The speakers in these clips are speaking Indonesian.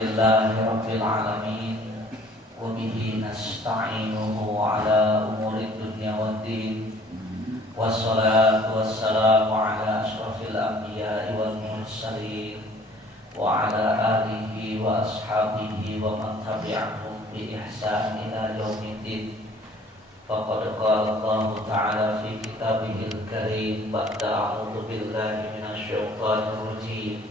Alhamdulillahi Rabbil Alamin. Wa bihi nasta'inuhu ala umuri dunya waddin. Wassalatu wassalamu ala ashrafil anbiya'i wal mursalin wa ala alihi wa ashabihi wa man tabi'ahum bi ihsan ila yaumiddin. Faqad qala Allah Ta'ala fi kitabihil karim ba'da a'udzu billahi minasy syaithanir rajim.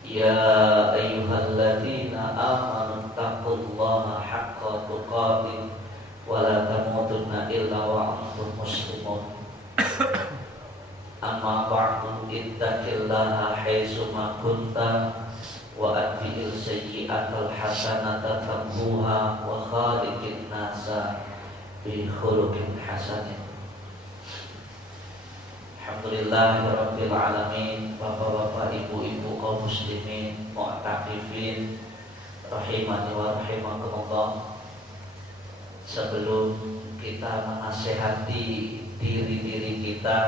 Ya ayyuhalladzina amanu taqullaha haqqa tuqatih wa la tamutunna illa wa antum muslimun. Amma ba'du, ittaqillaha haitsu ma kunta wa atbi'il sayyi'atal hasanata tamhuha wa khaliqin nasa bi khuluqin hasanin. Alhamdulillahirabbil alamin. Bapak-bapak, ibu-ibu kaum muslimin, mu'takifin rahimani wa rahimakumullah. Sebelum kita menasihati diri-diri kita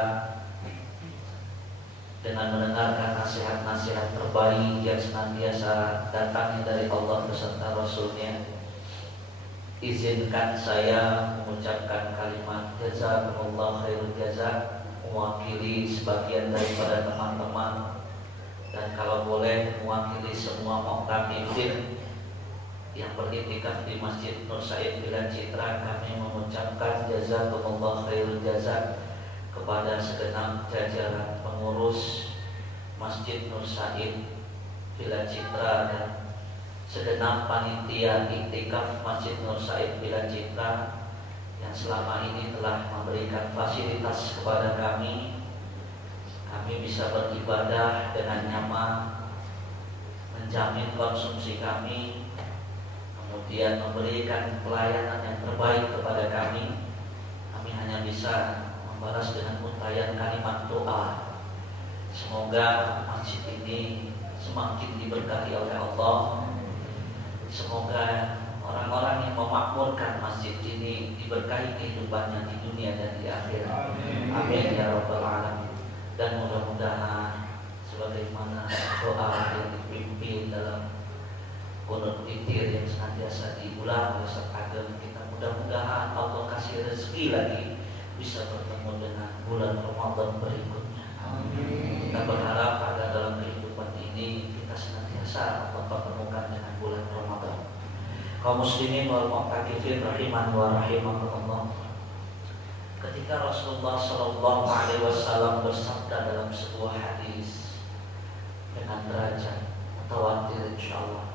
dengan mendengarkan nasihat-nasihat terbaik yang senantiasa datangnya dari Allah beserta Rasulnya, izinkan saya mengucapkan kalimat jazakumullah khairul jazak, mewakili sebagian daripada teman-teman, dan kalau boleh mewakili semua mu'takifin yang beriktikaf di Masjid Nur Said Villa Citra. Kami mengucapkan jazakumullah khairul jazak kepada segenap jajaran pengurus Masjid Nur Said Villa Citra dan segenap panitia iktikaf Masjid Nur Said Villa Citra yang selama ini telah memberikan fasilitas kepada kami bisa beribadah dengan nyaman, menjamin konsumsi kami, kemudian memberikan pelayanan yang terbaik kepada kami. Kami hanya bisa membalas dengan untayan kalimat doa. Semoga masjid ini semakin diberkahi oleh Allah. Semoga orang-orang yang memakmurkan masjid ini diberkahi kehidupannya di dunia dan di akhirat. Amin ya rabbal alamin. Dan mudah-mudahan sebagaimana doa yang dipimpin dalam qunut witir yang senantiasa diulang oleh Ustaz Ageng, kita mudah-mudahan Allah kasih rezeki lagi bisa bertemu dengan bulan Ramadan berikutnya. Amin. Kita berharap pada dalam kehidupan ini kita senantiasa Allah pertemukan dengan bulan Ramadan. Kaum muslimin wal mu'takifin rahimani wa rahimakumullah. Ketika Rasulullah sallallahu alaihi wasallam bersabda dalam sebuah hadis dengan derajat mutawatir insyaallah,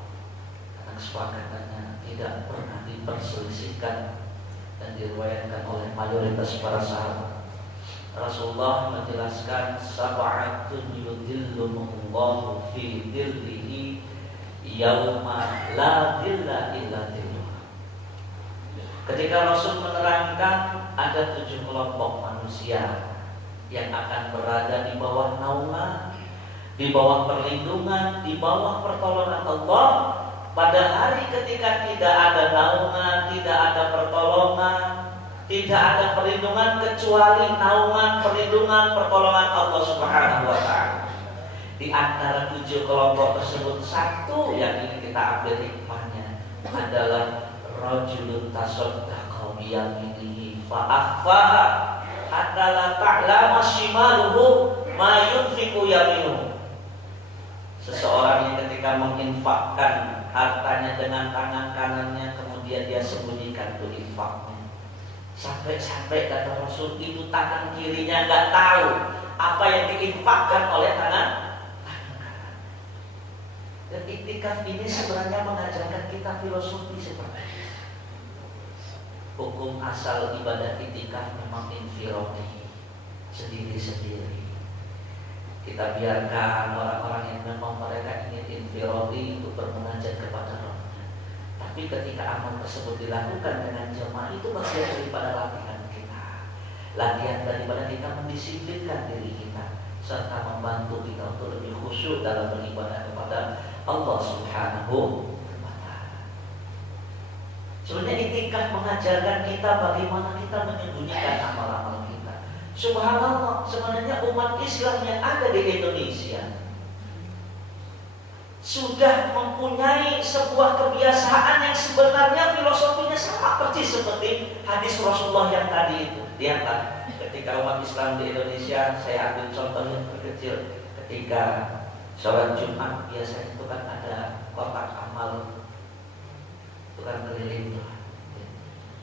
karena kesepakatannya tidak pernah diperselisihkan dan diriwayatkan oleh mayoritas para sahabat. Rasulullah menjelaskan sab'atun yudhilluhumullahu fi dhillihi yauma la dhilla illa dhilluh. Ketika Rasul menerangkan ada 7 kelompok manusia yang akan berada di bawah naungan, di bawah perlindungan, di bawah pertolongan Allah pada hari ketika tidak ada naungan, tidak ada pertolongan, tidak ada perlindungan kecuali naungan, perlindungan, pertolongan Allah Subhanahu wa taala. Di antara 7 kelompok tersebut, satu yang ini kita ambil hikmahnya adalah rajulun tasaddaqa biyaminihi fa akhfaha hatta la ta'lama shimaluhu ma yunfiqu yaminuhu. Seseorang yang ketika menginfakkan hartanya dengan tangan kanannya, kemudian dia sembunyikan tuh infaknya. Sampai-sampai kata Rasul itu tangan kirinya enggak tahu apa yang diinfakkan oleh tangan kanan. Dan iktikaf ini sebenarnya mengajarkan kita filosofi seperti ini. Hukum asal ibadah iktikaf memang infiradi, sendiri-sendiri. Kita biarkan orang-orang yang memang mereka ingin infiradi untuk bermunajat kepada Rabbnya. Tapi ketika amal tersebut dilakukan dengan jemaah, itu bagian daripada latihan kita. Latihan daripada kita mendisiplinkan diri kita serta membantu kita untuk lebih khusyuk dalam beribadah kepada Allah Subhanahu wa ta'ala. Sebenarnya iktikaf mengajarkan kita bagaimana kita menyembunyikan amal-amal kita. Subhanallah, sebenarnya umat Islam yang ada di Indonesia sudah mempunyai sebuah kebiasaan yang sebenarnya filosofinya sama persis seperti hadis Rasulullah yang tadi itu. Lihatlah, ketika umat Islam di Indonesia, saya ambil contoh yang terkecil, ketika sholat Jumat biasanya itu kan ada kotak amal, itu kan keliling tuh.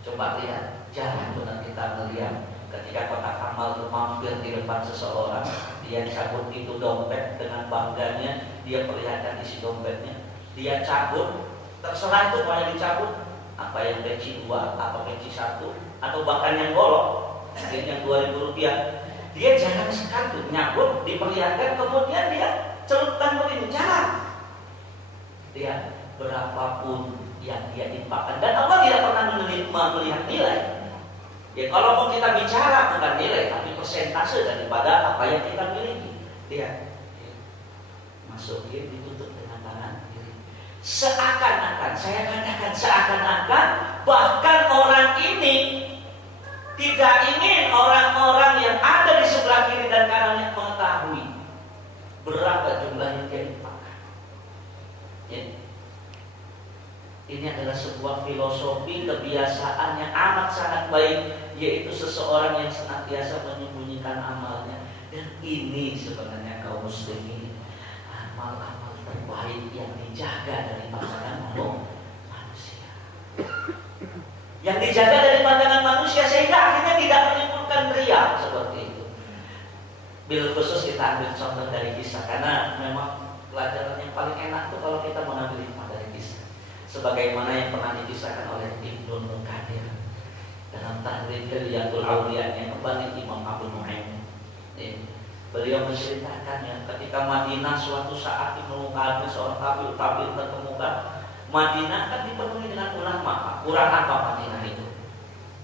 Coba lihat, jangan benar kita melihat ketika kotak amal itu mampir di depan seseorang, dia cabut itu dompet dengan bangganya, dia perlihatkan isi dompetnya, dia cabut, terserah itu mau dicabut, apa yang peci 2, apa peci 1, atau bahkan yang golok, yang 2.000 rupiah, dia jangan sekali nyabut, diperlihatkan, kemudian dia celupkan begini, jangan. Dia berapapun yang dia infakkan, dan Allah tidak pernah melihat nilai. Ya kalau mau kita bicara bukan nilai, tapi persentase daripada apa yang kita miliki. Lihat, masukin, ditutup dengan tangan kiri. Seakan-akan, saya katakan seakan-akan, bahkan orang ini tidak ingin orang-orang yang ada di sebelah kiri dan kanannya mengetahui berapa jumlah yang dia infakkan. Ya. Ini adalah sebuah filosofi kebiasaan yang amat sangat baik, yaitu seseorang yang senantiasa menyembunyikan amalnya. Dan ini sebenarnya kaum muslimin, amal-amal terbaik yang dijaga dari pandangan manusia, yang dijaga dari pandangan manusia, sehingga akhirnya tidak menimbulkan riya seperti itu. Bil khusus kita ambil contoh dari kisah, karena memang pelajaran yang paling enak itu kalau kita mengambil hikmah dari kisah, sebagaimana yang pernah dikisahkan oleh Ibnu Munkadir dalam Tahrij Hilyatul Awliya-nya kembali Imam Abu Nu'aim. Beliau menceritakan ya, ketika Madinah suatu saat Ibnu Munkadir seorang tabi'in terkemuka. Madinah kan dipenuhi dengan ulama. Kurang apa Madinah itu?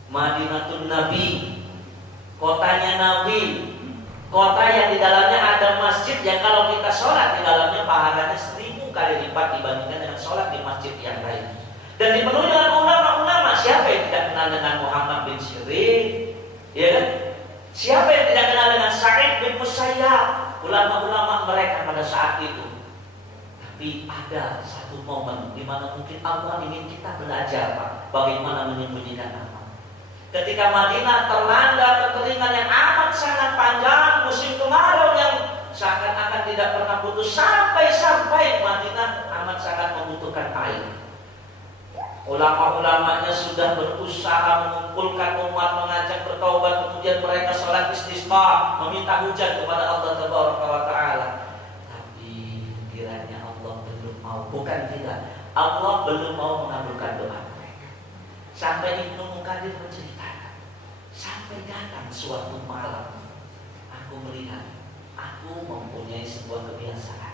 Madinatun Nabi, kotanya Nabi, kota yang di dalamnya ada masjid yang kalau kita sholat di dalamnya pahalanya 1000 kali lipat dibandingkan dengan sholat di masjid yang lain. Dan dipenuhi dengan ulama-ulama. Siapa yang tidak kenal dengan Muhammad bin Sirin? Ya kan? Siapa yang tidak kenal dengan Sa'id bin Musayyab? Ulama-ulama mereka pada saat itu. Tapi ada satu momen di mana mungkin Allah ingin kita belajar, Pak, bagaimana menyembunyikan amal. Ketika Madinah terlanda kekeringan yang amat sangat panjang, musim kemarau yang seakan-akan tidak pernah putus, sampai Madinah amat sangat membutuhkan air. Ulama-ulamanya sudah berusaha mengumpulkan umat, mengajak bertaubat, kemudian mereka sholat istisqa, meminta hujan kepada Allah Taala. Tapi kiranya Allah belum mau, bukan tidak, Allah belum mau mengabulkan doa mereka. Sampai Ibnu Munkadir menceritakan, sampai datang suatu malam, aku melihat, aku mempunyai sebuah kebiasaan.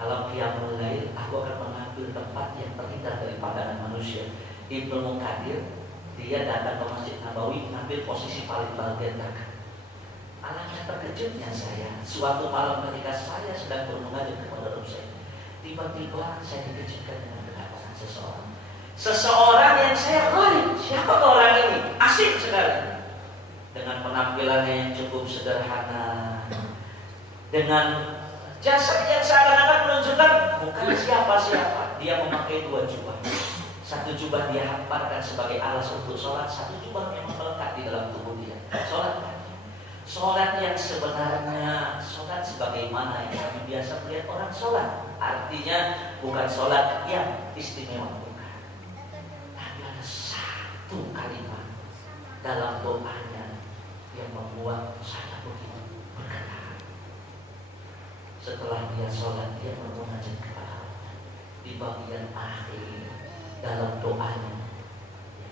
Kalau qiyamul lail, aku akan mengambil tempat yang terhindar dari pandangan manusia. Ibnu Munkadir, dia datang ke Masjid Nabawi, mengambil posisi paling bagian belakang. Alangkah terkejutnya saya, suatu malam ketika saya sedang mengajar kepada Rabb saya, tiba-tiba saya dikejutkan dengan kedapatan seseorang. Seseorang yang saya gharib, siapa orang ini? Asik sekali. Dengan penampilannya yang cukup sederhana, dengan jasad yang seakan-akan menunjukkan bukan siapa-siapa. Dia memakai 2 jubah. Satu jubah dia hamparkan sebagai alas untuk sholat, satu jubah memang melekat di dalam tubuh dia. Sholat yang sebenarnya, sholat sebagaimana yang kami biasa melihat orang sholat. Artinya bukan sholat yang istimewa, bukan. Tapi ada satu kalimat dalam doanya yang membuat saya begitu bergetar. Setelah dia sholat, dia bermunajat kepada Allah. Di bagian akhir dalam doanya,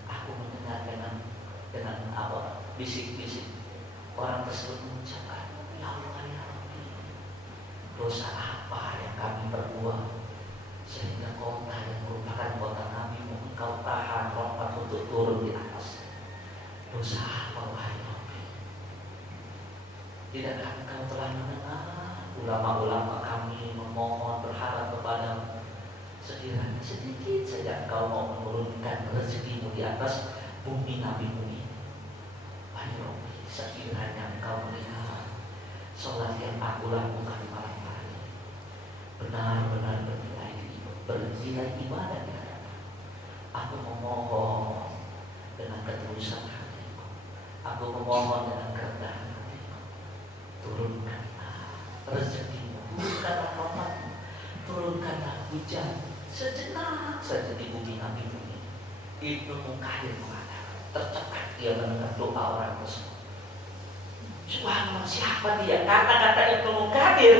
aku mendengar dengan apa, bisik-bisik orang tersebut mengucapkan, ya Allah ya Rabbi, dosa apa yang kami perbuat sehingga kota yang merupakan kota Nabi engkau tahan lompat untuk turun di atas. Dosa apa wahai Rabbi? Tidakkah engkau telah mendengar ulama-ulama kami memohon berharap kepadamu, sekiranya sedikit saja engkau mau menurunkan rezekimu di atas bumi Nabi-Mu ini. Wahai Rabbi, sekiranya engkau melihat sholat yang aku lakukan malam hari benar-benar bernilai senilai ibadah di hadapan. Aku memohon dengan ketulusan hatiku. Aku memohon dengan kerendahan hatiku. Turunkanlah rezekimu, turunkanlah rahmatmu, turunkanlah hujan sejenak saja di bumi kami ini. Ibnu Munkadir mengatakan, tercekat dia mendengar doa orang tersebut. Subhanallah, siapa dia? Karena kata Ibnu Munkadir,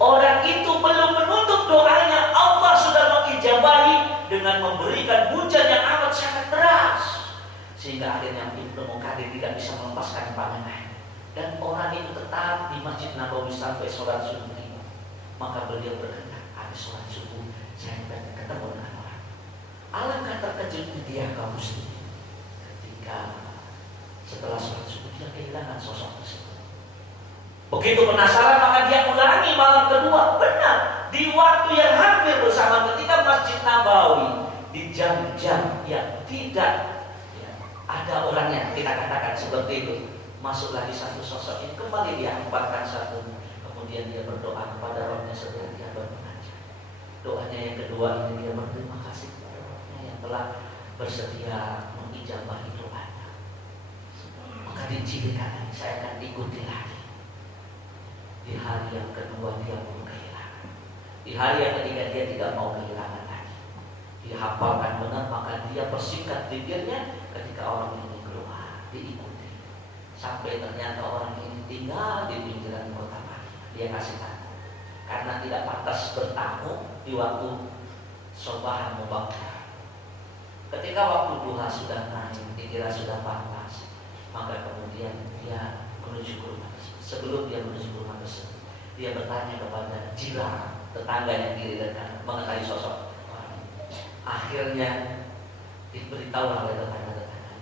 orang itu belum menutup doanya, Allah sudah mengijabahi dengan memberikan hujan yang amat sangat deras, sehingga akhirnya Ibnu Munkadir tidak bisa melepaskan pandangan. Dan orang itu tetap di Masjid Nabawi sampai sholat subuh. Maka beliau berkata, ada sholat subuh, saya pengen ketemu dengan orang. Alangkah terkejutnya dia kaum muslimin ketika setelah sholat subuh dia kehilangan sosok tersebut. Begitu penasaran maka dia ulangi malam kedua. Benar, di waktu yang hampir bersama ketika Masjid Nabawi, di jam-jam yang tidak ada orangnya, kita katakan seperti itu, masuk lagi satu sosok ini, kembali dia emparkan satu. Kemudian dia berdoa kepada Rabbnya setelah dia bermengajar. Doanya yang kedua ini dia berterima kasih kepada Rabbnya yang telah bersedia mengijabahi doanya. Maka dicirikan saya akan ikuti lagi. Di hari yang kedua dia pun kehilangan. Di hari yang ketiga dia tidak mau kehilangan lagi. Dihafalkan benar maka dia persingkat pikirnya ketika orang ini keluar diikuti. Sampai ternyata orang ini tinggal di pinggiran kota. Dia kasih tahu karena tidak pantas bertamu di waktu sobahan mubakar. Ketika waktu duha sudah naik, dikira sudah panas, maka kemudian dia menuju ke rumah tersebut. Sebelum dia menuju ke rumah tersebut, dia bertanya kepada jiran tetangga yang kiri dan kanan mengenai sosok orang. Akhirnya diberitahu oleh tetangga-tetangga,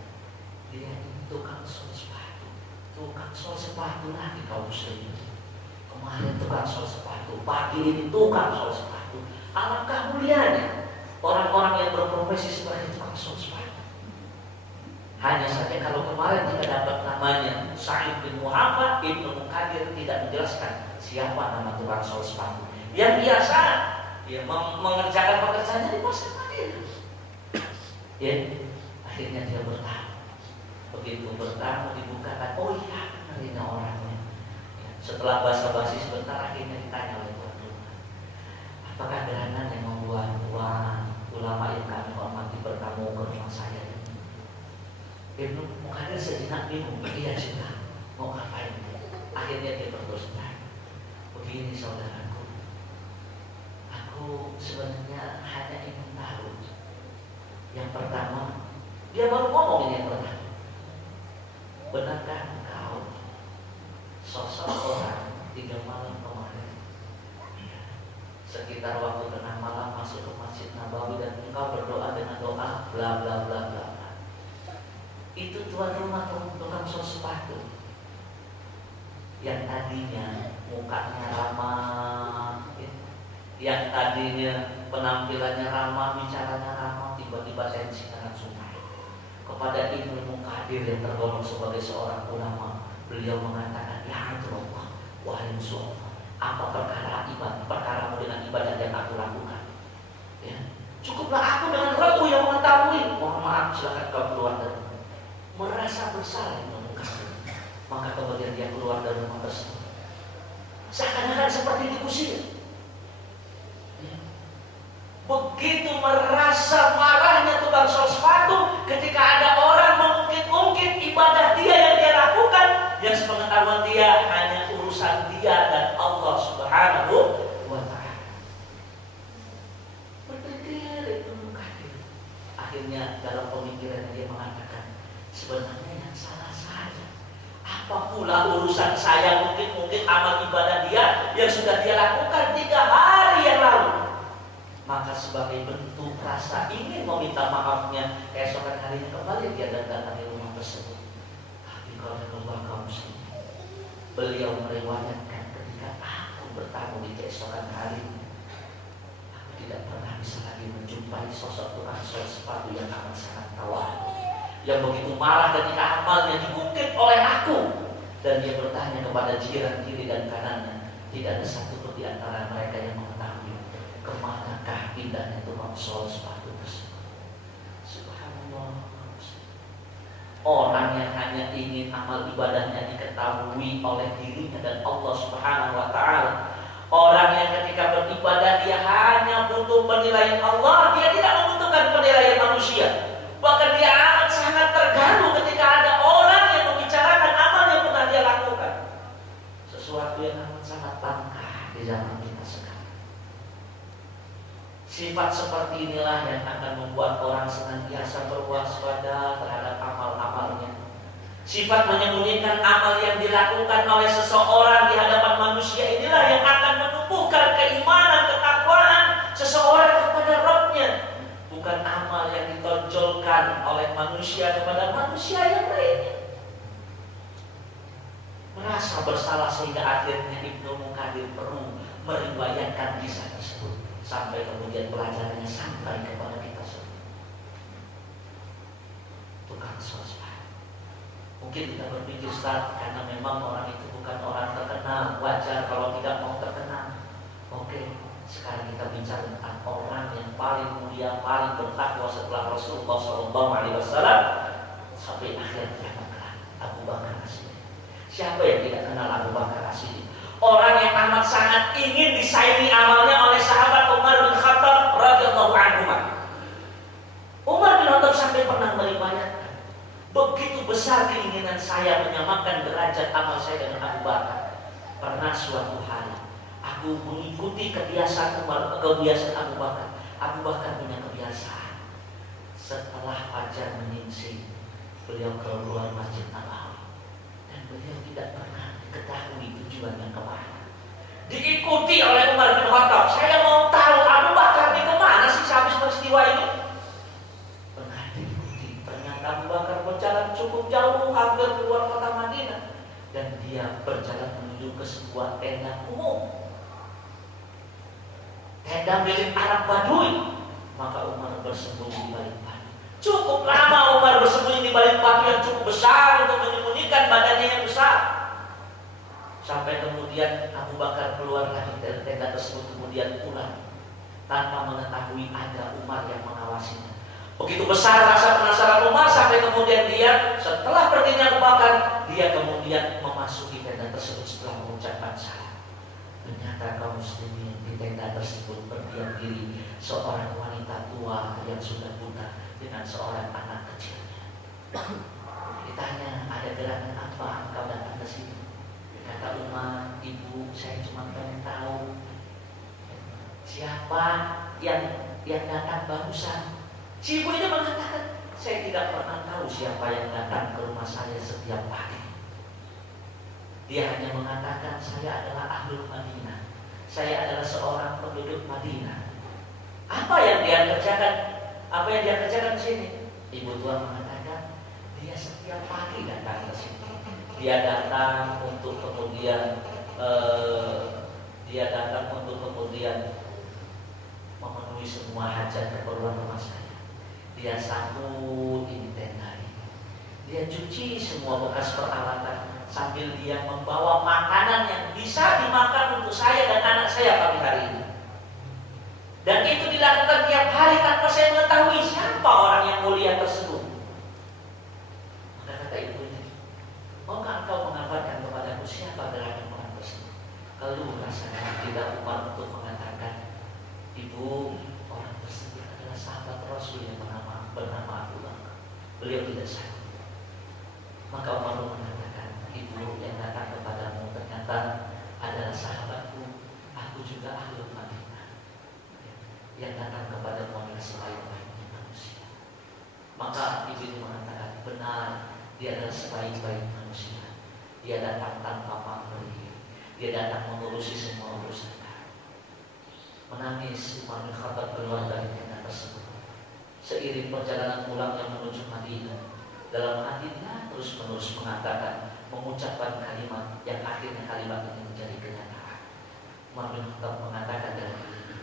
dia ini tukang sol sepatu, tukang sol sepatu lagi kaum muslimin. Kemarin tukang sol sepatu, pagi ini tukang sol sepatu. Alangkah mulianya orang-orang yang berprofesi sebagai tukang sol sepatu. Hanya saja kalau kemarin tidak dapat namanya Sa'id bin Muhammad, Ibnu Munkadir tidak menjelaskan siapa nama tukang sol sepatu. Yang biasa dia mengerjakan pekerjaannya di pasar Madinah. Ya, akhirnya dia bertamu. Begitu bertamu dibukakan, oh iya benar ini orangnya. Setelah basa-basi sebentar akhirnya ditanya oleh tuan rumah, apakah gerangan yang membuat tuan ulama yang kami hormati bertamu ke rumah saya ini? Ibnu Munkadir sejenak bingung, iya sudah, mau ngapain? Akhirnya dia berterus terang, begini saudaraku, aku sebenarnya hanya ingin tahu. Yang pertama, dia baru ngomong ini yang pertama, benarkah engkau sosok orang 3 malam kemarin sekitar waktu tengah malam masuk ke Masjid Nabawi dan engkau berdoa dengan doa bla bla bla bla. Itu tuan rumah tukang sol sepatu yang tadinya mukanya ramah, yang tadinya penampilannya ramah, bicaranya ramah, tiba-tiba tensinya langsung naik. Kepada Ibnu Munkadir yang tergolong sebagai seorang ulama, beliau mengatakan, ya Allah, wahai Rasul, apa perkaramu dengan ibadah yang aku lakukan? Ya, cukuplah aku dengan Rabb yang mengetahui. Mohon maaf, silakan kau keluar dari rumah. Merasa bersalah Ibnu Munkadir, maka kemudian dia keluar dari rumah tersebut. Seakan-akan seperti diusir. Ya. Begitu merasa marahnya tukang sol sepatu ketika ada orang mengungkit-ungkit ibadah dia yang dia lakukan, yang sepengetahuan dia hanya urusan dia dan Allah Subhanahu wa ta'ala. Berpikir itu Munkadir. Akhirnya dalam pemikiran dia mengatakan, sebenarnya yang salah saya. Apa pula urusan saya mungkin amal ibadah dia yang sudah dia lakukan 3 hari yang lalu. Maka sebagai bentuk rasa ingin meminta maafnya, keesokan harinya kembali dia datangi rumah tersebut. Tapi kalau Allah kaum muslimin, beliau meriwayatkan ketika aku bertamu di keesokan hari, aku tidak pernah bisa lagi menjumpai sosok tukang sol sepatu yang amat sangat tawar, yang begitu marah ketika amalnya diungkit oleh aku. Dan dia bertanya kepada jiran kiri dan kanannya, tidak ada satu pun di antara mereka yang mengetahui kemanakah pindahnya tukang sol sepatu tersebut? Subhanallah. Orang yang hanya ingin amal ibadahnya diketahui oleh dirinya dan Allah Subhanahu wa Ta'ala. Orang yang ketika beribadah dia hanya butuh penilaian Allah, dia tidak membutuhkan penilaian manusia. Bahkan dia amat sangat terganggu ketika ada orang yang membicarakan amal yang pernah dia lakukan. Sesuatu yang amat sangat langka di zaman kita sekarang. Sifat seperti inilah yang akan membuat orang senantiasa berwaspada terhadap amal-amalnya. Sifat menyembunyikan amal yang dilakukan oleh seseorang di hadapan manusia inilah yang akan menumbuhkan keimanan, ketakwaan seseorang kepada Rabb-Nya. Bukan amal yang ditonjolkan oleh manusia kepada manusia yang lainnya. Merasa bersalah sehingga akhirnya Ibnu Mukadir perlu meriwayatkan kisah tersebut sampai kemudian pelajarannya sampai kepada kita semua. Tukang sosmed. Mungkin kita berpikir Ustaz, karena memang orang itu bukan orang terkenal, wajar kalau tidak mau terkenal. Oke, sekarang kita bicara tentang orang yang paling mulia, paling bertakwa setelah Rasulullah SAW sampai akhir kiamat kelak, Abu Bakar As-Siddiq. Siapa yang tidak kenal Abu Bakar As-Siddiq? Orang yang amat sangat ingin disaingi amalnya oleh sahabat Umar bin Khattab radhiyallahu anhu. Umar bin Khattab sampai pernah meriwayatkan, begitu besar keinginan saya menyamakan derajat amal saya dengan Abu Bakar. Pernah suatu hari aku mengikuti kebiasaan Abu Bakar. Abu Bakar punya kebiasaan setelah fajar menyingsing beliau keluar Masjid Nabawi dan beliau tidak pernah diketahui tujuannya kemana. Diikuti oleh Umar bin Khattab. Saya mau tahu Abu Bakar di kemana sih habis peristiwa ini. Pernah diikuti. Ternyata Abu Bakar berjalan cukup jauh, hampir keluar kota Madinah, dan dia berjalan menuju ke sebuah tenda umum, tenda milik Arab Badui. Maka Umar bersembunyi di balik batu. Cukup lama Umar bersembunyi di balik batu yang cukup besar untuk menyembunyikan badannya yang besar. Sampai kemudian Abu Bakar keluar lagi dari tenda tersebut, kemudian pulang tanpa mengetahui ada Umar yang mengawasinya. Begitu besar rasa penasaran Umar sampai kemudian dia setelah perginya Abu Bakar, dia kemudian memasuki tenda tersebut setelah mengucapkan salam. Ternyata kaum muslimin di tenda tersebut berdiam diri seorang wanita tua yang sudah buta dengan seorang anak kecilnya. Ditanya, ada gerangan apa engkau datang ke sini? Kata Umar, ibu, saya cuma pengen tahu siapa yang datang barusan. Si ibu ini mengatakan, saya tidak pernah tahu siapa yang datang ke rumah saya setiap pagi. Dia hanya mengatakan, saya adalah Ahlul Madinah, saya adalah seorang penduduk Madinah. Apa yang dia kerjakan? Apa yang dia kerjakan di sini? Ibu tua mengatakan, dia setiap pagi datang ke sini. Dia datang untuk kemudian memenuhi semua hajat keperluan rumah saya. Dia sambut ini tenda ini. Dia cuci semua bekas peralatan sambil dia membawa makanan yang bisa dimakan untuk saya dan anak saya pagi hari ini. Dan itu dilakukan tiap hari tanpa saya mengetahui siapa orang yang mulia tersebut. Maka kata ibunya, maukah engkau mengabarkan kepadaku siapa gerangan orang tersebut? Keluh rasanya tidak Umar untuk mengatakan, ibu, orang tersebut adalah sahabat Rasul yang bernama Abu Bakar. Beliau tidak sanggup. Maka Umar mengatakan, ibu yang datang kepadamu ternyata adalah sahabatku. Aku juga Ahlul Madinah. Yang datang kepadamu adalah sebaik-baiknya manusia. Maka ibu ini mengatakan, benar, dia adalah sebaik-baik manusia. Dia datang tanpa pamrih. Dia datang mengurusi semua urusan. Menangis Umar bin Khattab keluar dari tenda tersebut. Seiring perjalanan pulangnya menuju Madinah, dalam hatinya terus-menerus mengatakan, mengucapkan kalimat yang akhirnya kalimat ini menjadi kenyataan. Umar bin Khattab mengatakan dalam diri,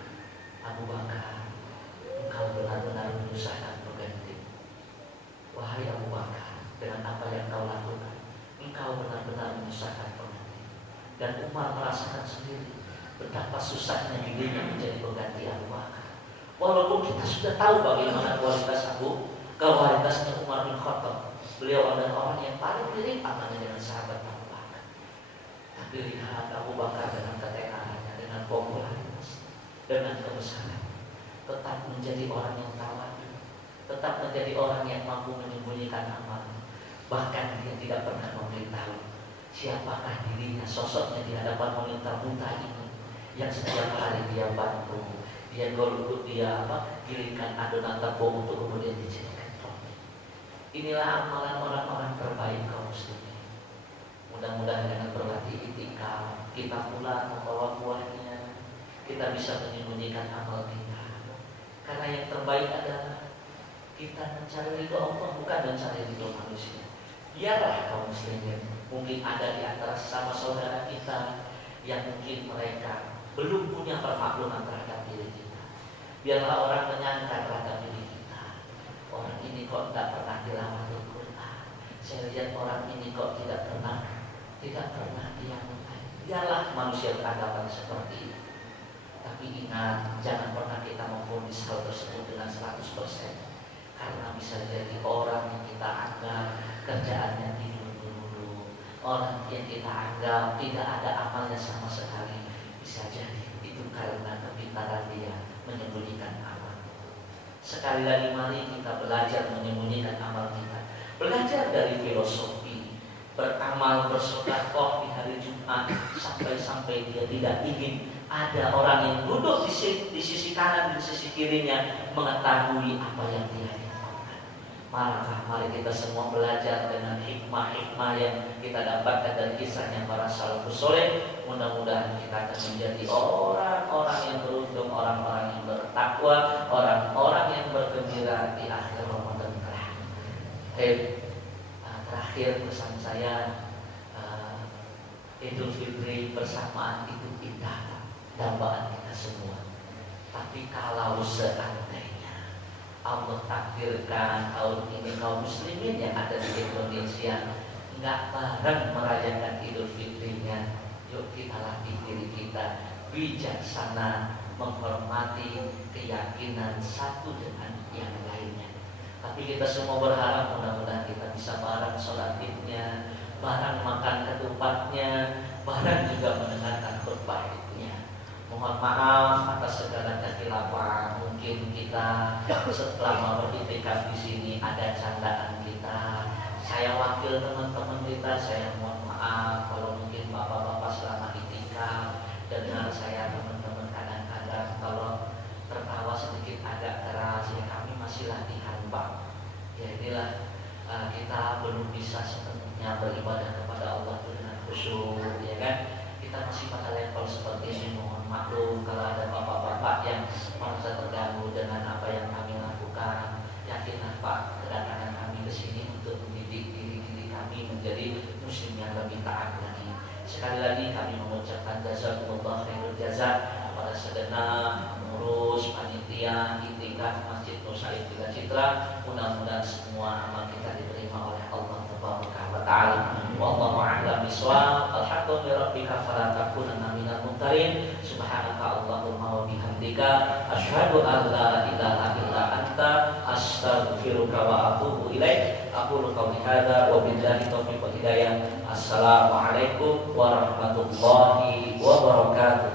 Abu Bakar, engkau benar-benar menyusahkan pengganti. Wahai Abu Bakar, dengan apa yang kau lakukan, engkau benar-benar menyusahkan pengganti. Dan Umar merasakan sendiri betapa susahnya dirinya menjadi pengganti. mengganti Abu Bakar. Walaupun kita sudah tahu bagaimana kualitasnya Umar bin Khattab. Beliau adalah orang yang paling mirip amalnya dengan sahabat Abu Bakar. Tapi lihat Abu Bakar dengan ketenarannya, dengan popularitas, dengan kebesaran, tetap menjadi orang yang tawadu, tetap menjadi orang yang mampu menyembunyikan amalnya. Bahkan dia tidak pernah memberitahu siapakah dirinya, sosoknya di hadapan wanita buta ini yang setiap hari dia bantu, dia golput, dia giringkan adonan tepung untuk kemudian dijadikan roti. Inilah amalan orang-orang terbaik kaum muslimin. Mudah-mudahan dengan berlatih itikaf, kita pula membawa buahnya, kita bisa menyembunyikan amal kita. Karena yang terbaik adalah kita mencari ridho Allah, bukan mencari ridho manusia. Biarlah kaum muslimin, mungkin ada di antara sesama saudara kita yang mungkin mereka belum punya permakluman terhadap diri kita. Biarlah orang menyangka terhadap diri kita, orang ini kok tidak pernah tilawatul Quran, saya lihat orang ini kok tidak pernah dia mengaji. Biarlah manusia beranggapan seperti itu. Tapi ingat, jangan pernah kita memvonis hal tersebut dengan 100%. Karena bisa jadi orang yang kita anggap kerjaannya tidur dulu, orang yang kita anggap tidak ada amalnya sama sekali, bisa jadi itu karena kepintaran dia menyembunyikan amal. Sekali lagi mari kita belajar menyembunyikan amal kita. Belajar dari filosofi beramal bersedekah di hari Jumat sampai-sampai dia tidak ingin ada orang yang duduk di sisi kanan dan sisi kirinya mengetahui apa yang dia lakukan. Mari kita semua belajar dengan hikmah-hikmah yang kita dapatkan dari kisahnya para salafus soleh. Mudah-mudahan kita akan menjadi orang-orang yang beruntung, orang-orang yang bertakwa, orang-orang yang bergembira di akhir Ramadan kelak. Terakhir pesan saya, Idul Fitri bersamaan itu indah dambaan kita semua. Tapi kalau seandainya Allah takdirkan tahun ini kaum muslimin yang ada di Indonesia nggak bareng merayakan Idul Fitrinya, yuk kita latih diri kita bijaksana menghormati keyakinan satu dengan yang lainnya. Tapi kita semua berharap mudah-mudahan kita bisa bareng sholat idnya, bareng makan ketupatnya, bareng juga mendengarkan khutbah idnya. Mohon maaf atas segala kekhilafan. Mungkin kita setelah beriktikaf di sini ada candaan kita. Saya wakil teman-teman kita, saya mohon maaf kalau mungkin bapak-bapak selama iktikaf dengar saya teman-teman kadang-kadang kalau tertawa sedikit agak keras, ya kami masih latihan Pak. Ya inilah kita belum bisa sepenuhnya beribadah kepada Allah dengan khusyuk, ya kan? Kita masih pada level seperti ini. Mohon maklum kalau ada bapak-bapak yang merasa terganggu dengan apa yang kami lakukan. Yakinlah Pak, kedatangan kami ke sini untuk mendidik diri kami menjadi muslim yang lebih taat lagi. Sekali lagi kami mengucapkan jazakumullah khairul jazaa pada segenap pengurus panitia iktikaf Masjid Nur Said Citra. Mudah-mudahan semua amal kita diterima oleh Allah Taala. Wallahu a'lam bishawab. Alhamdulillahirabbika fala takunanna minal mumtarin. Subhanaka Allahumma wa bihamdika asyhadu an la ilaha illa anta astaghfiruka wa atubu ilaik. Aqulu qawli hadza wa billahi taufiq wal hidayah. Assalamualaikum warahmatullahi wabarakatuh.